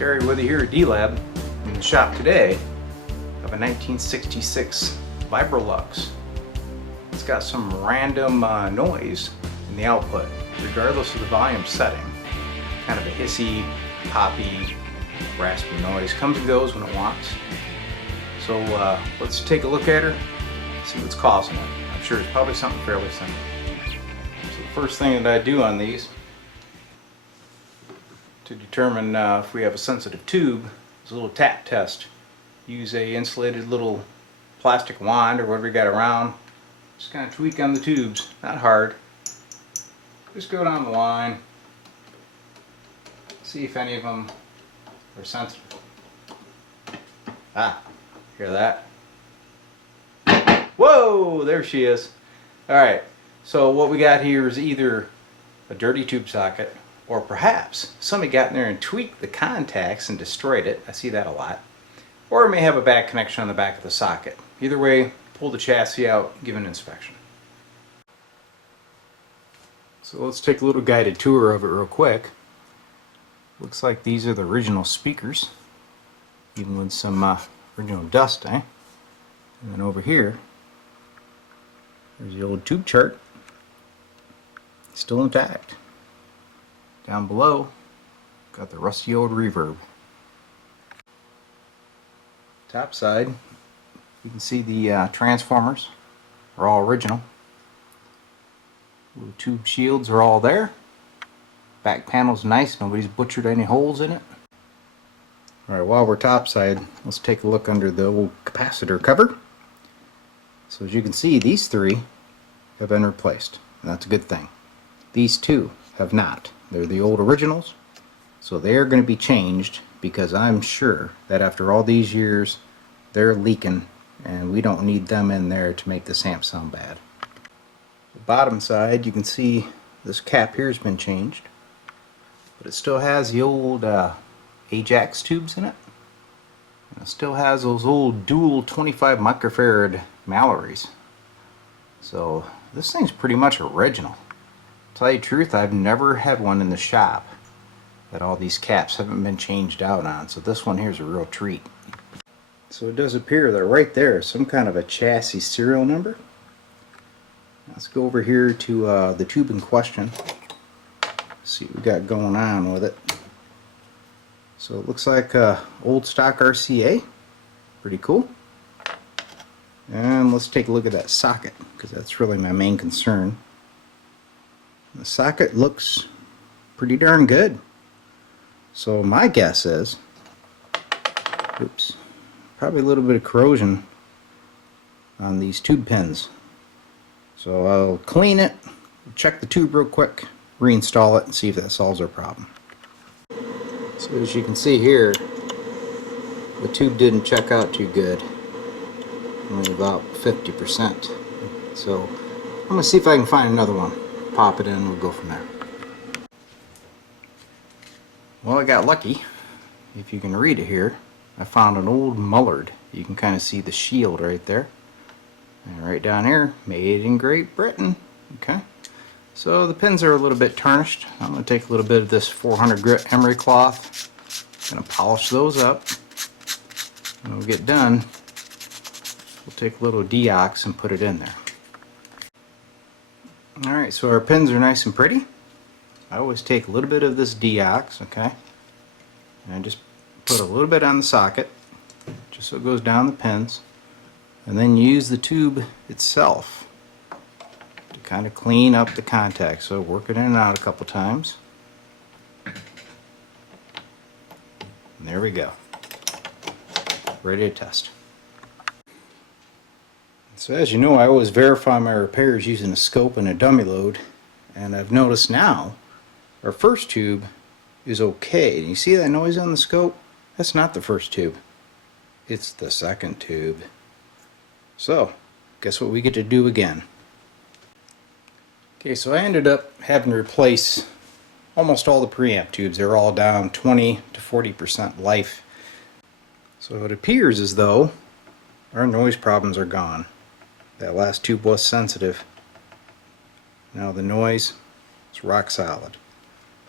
Terry with you here at D-Lab in the shop today of a 1966 Vibrolux. It's got some random noise in the output, regardless of the volume setting. Kind of a hissy, poppy, raspy noise. Comes and goes when it wants. So let's take a look at her, see what's causing it. I'm sure it's probably something fairly simple. So the first thing that I do on these to determine if we have a sensitive tube is a little tap test. Use a insulated little plastic wand or whatever you got around. Just kind of tweak on the tubes, not hard. Just go down the line, see if any of them are sensitive. Ah, hear that? Whoa, there she is. Alright, so what we got here is either a dirty tube socket, or perhaps somebody got in there and tweaked the contacts and destroyed it. I see that a lot. Or it may have a bad connection on the back of the socket. Either way, pull the chassis out, give an inspection. So let's take a little guided tour of it real quick. Looks like these are the original speakers, even with some original dust, eh? And then over here, there's the old tube chart, still intact. Down below, got the rusty old reverb. Top side, you can see the transformers are all original. Little tube shields are all there. Back panel's nice, nobody's butchered any holes in it. Alright, while we're topside, let's take a look under the old capacitor cover. So as you can see, these three have been replaced, and that's a good thing. These two have not. They're the old originals, so they're going to be changed because I'm sure that after all these years they're leaking and we don't need them in there to make this amp sound bad. The bottom side, you can see this cap here has been changed, but it still has the old Ajax tubes in it. And it still has those old dual 25 microfarad Mallories. So this thing's pretty much original. To tell you the truth, I've never had one in the shop that all these caps haven't been changed out on, so this one here is a real treat. So it does appear that right there is some kind of a chassis serial number. Let's go over here to the tube in question, see what we got going on with it. So it looks like old stock RCA, pretty cool. And let's take a look at that socket, because that's really my main concern. The socket looks pretty darn good. So my guess is, oops, probably a little bit of corrosion on these tube pins. So I'll clean it, check the tube real quick, reinstall it, and see if that solves our problem. So as you can see here, the tube didn't check out too good, only about 50%. So I'm going to see if I can find another one. Pop it in, we'll go from there. Well, I got lucky. If you can read it here, I found an old Mullard. You can kind of see the shield right there. And right down here, made in Great Britain. Okay. So the pins are a little bit tarnished. I'm going to take a little bit of this 400 grit emery cloth. Going to polish those up. When we get done, we'll take a little deox and put it in there. Alright, so our pins are nice and pretty. I always take a little bit of this deox, okay, and I just put a little bit on the socket, just so it goes down the pins, and then use the tube itself to kind of clean up the contacts. So work it in and out a couple times. And there we go. Ready to test. So as you know, I always verify my repairs using a scope and a dummy load, and I've noticed now our first tube is okay. And you see that noise on the scope? That's not the first tube. It's the second tube. So, guess what we get to do again. Okay, so I ended up having to replace almost all the preamp tubes. They're all down 20 to 40% life. So it appears as though our noise problems are gone. That last tube was sensitive. Now the noise is rock solid.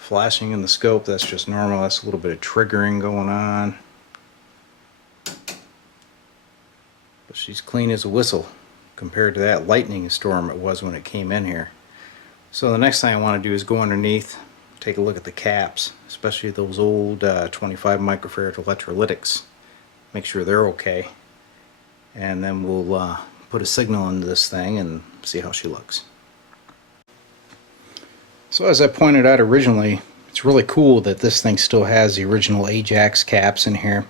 flashing in the scope, that's just normal. That's a little bit of triggering going on. But she's clean as a whistle compared to that lightning storm it was when it came in here. So the next thing I want to do is go underneath, take a look at the caps, especially those old 25 microfarad electrolytics. Make sure they're okay. And then we'll put a signal into this thing and see how she looks. So as I pointed out originally, it's really cool that this thing still has the original Ajax caps in here,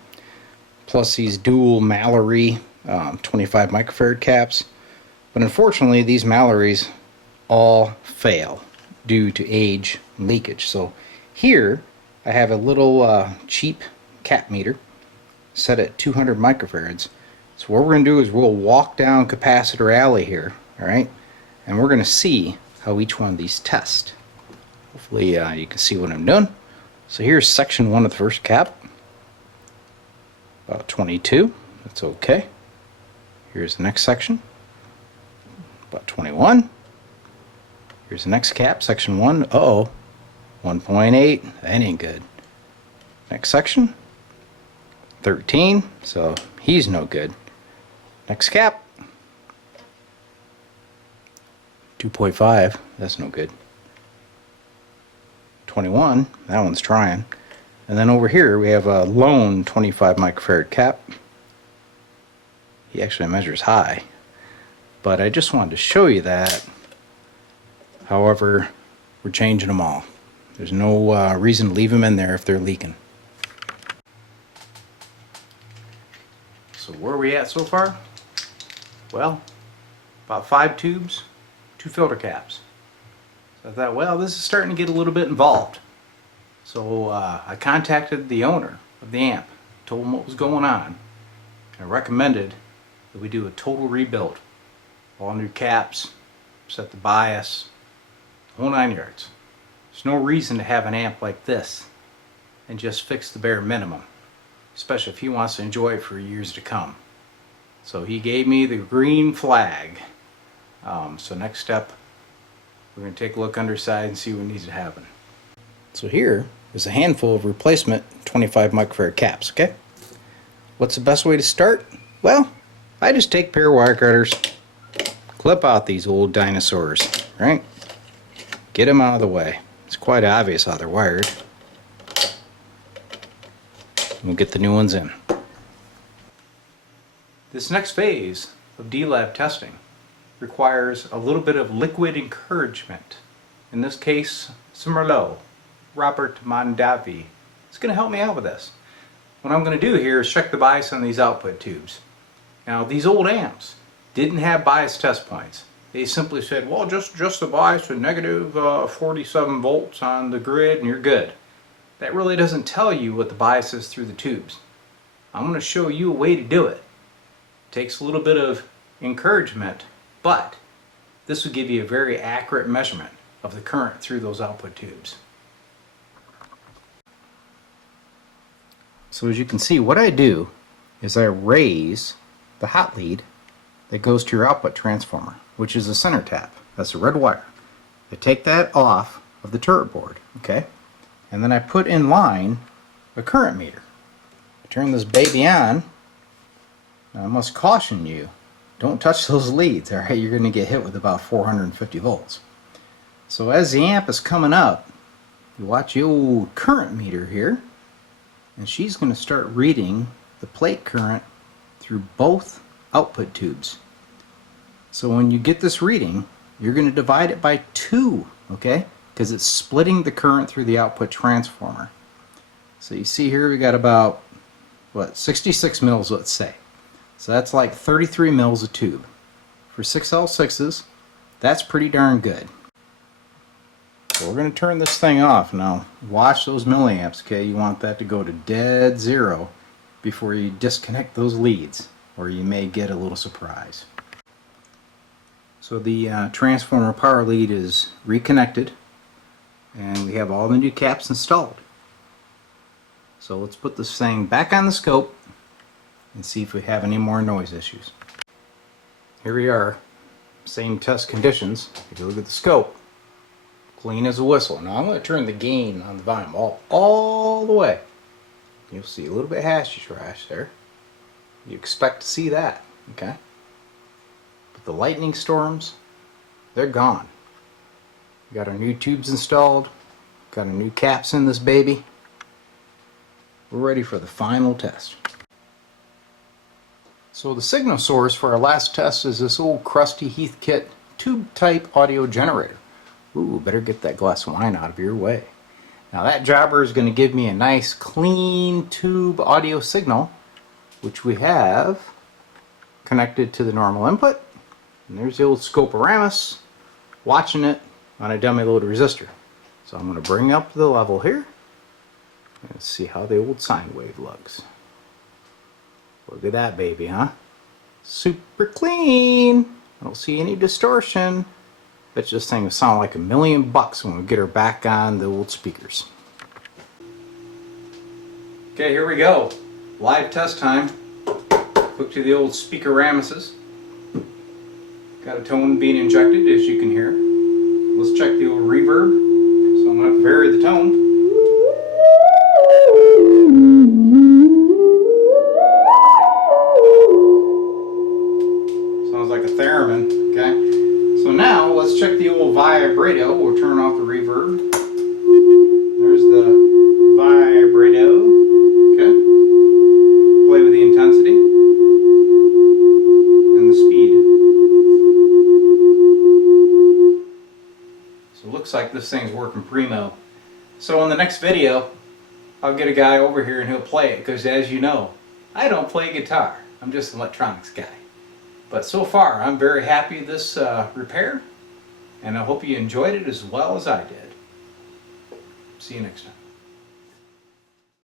plus these dual Mallory 25 microfarad caps. But unfortunately, these Mallories all fail due to age and leakage. So here I have a little cheap cap meter set at 200 microfarads. So what we're going to do is we'll walk down capacitor alley here, all right, and we're going to see how each one of these test. Hopefully you can see what I'm doing. So here's section 1 of the first cap, about 22. That's okay. Here's the next section, about 21. Here's the next cap, section 1. Uh-oh, 1.8. That ain't good. Next section, 13. So he's no good. Next cap, 2.5. That's no good. 21. That one's trying. And then over here we have a lone 25 microfarad cap. He actually measures high. But I just wanted to show you that. However, we're changing them all. There's no reason to leave them in there if they're leaking. So where are we at so far? Well, about 5 tubes, 2 filter caps. So I thought, well, this is starting to get a little bit involved. So I contacted the owner of the amp, told him what was going on, and I recommended that we do a total rebuild. All new caps, set the bias, whole 9 yards. There's no reason to have an amp like this and just fix the bare minimum, especially if he wants to enjoy it for years to come. So he gave me the green flag. So next step, we're going to take a look underside and see what needs to happen. So here is a handful of replacement 25 microfarad caps, okay? What's the best way to start? Well, I just take a pair of wire cutters, clip out these old dinosaurs, right? Get them out of the way. It's quite obvious how they're wired. We'll get the new ones in. This next phase of D-Lab testing requires a little bit of liquid encouragement. In this case, some Merlot, Robert Mondavi. It's going to help me out with this. What I'm going to do here is check the bias on these output tubes. Now, these old amps didn't have bias test points. They simply said, well, just the bias to negative 47 volts on the grid and you're good. That really doesn't tell you what the bias is through the tubes. I'm going to show you a way to do it. It takes a little bit of encouragement, but this will give you a very accurate measurement of the current through those output tubes. So as you can see, what I do is I raise the hot lead that goes to your output transformer, which is a center tap. That's a red wire. I take that off of the turret board, okay? And then I put in line a current meter. I turn this baby on. Now I must caution you, don't touch those leads, alright? You're going to get hit with about 450 volts. So as the amp is coming up, you watch the old current meter here, and she's going to start reading the plate current through both output tubes. So when you get this reading, you're going to divide it by 2, okay? Because it's splitting the current through the output transformer. So you see here we got about, what, 66 mils, let's say. So that's like 33 mils a tube. For 6L6s, that's pretty darn good. So we're going to turn this thing off now. Watch those milliamps, okay? You want that to go to dead zero before you disconnect those leads, or you may get a little surprise. So the transformer power lead is reconnected, and we have all the new caps installed. So let's put this thing back on the scope and see if we have any more noise issues. Here we are, same test conditions. If you look at the scope, Clean as a whistle. Now I'm going to turn the gain on the volume all the way. You'll see a little bit hashy trash there. You expect to see that, okay? But the lightning storms, they're gone. We got our new tubes installed. Got our new caps in this baby. We're ready for the final test. So the signal source for our last test is this old crusty Heathkit tube type audio generator. Ooh, better get that glass of wine out of your way. Now that jobber is going to give me a nice clean tube audio signal, which we have connected to the normal input. And there's the old Scoparamus watching it on a dummy load resistor. So I'm going to bring up the level here and see how the old sine wave looks. Look at that baby, huh? Super clean. I don't see any distortion. Bet this thing will sound like $1,000,000 when we get her back on the old speakers. Okay, here we go. Live test time. Hooked to the old Speakeramuses. Got a tone being injected, as you can hear. Let's check the old reverb. So I'm going to vary the tone. Sounds like a theremin, okay? So now let's check the old vibrato. We'll turn off the reverb. There's the vibrato. Okay. Play with the intensity and the speed. So it looks like this thing's working primo. So in the next video, I'll get a guy over here and he'll play it, because as you know, I don't play guitar. I'm just an electronics guy. But so far, I'm very happy with this repair, and I hope you enjoyed it as well as I did. See you next time.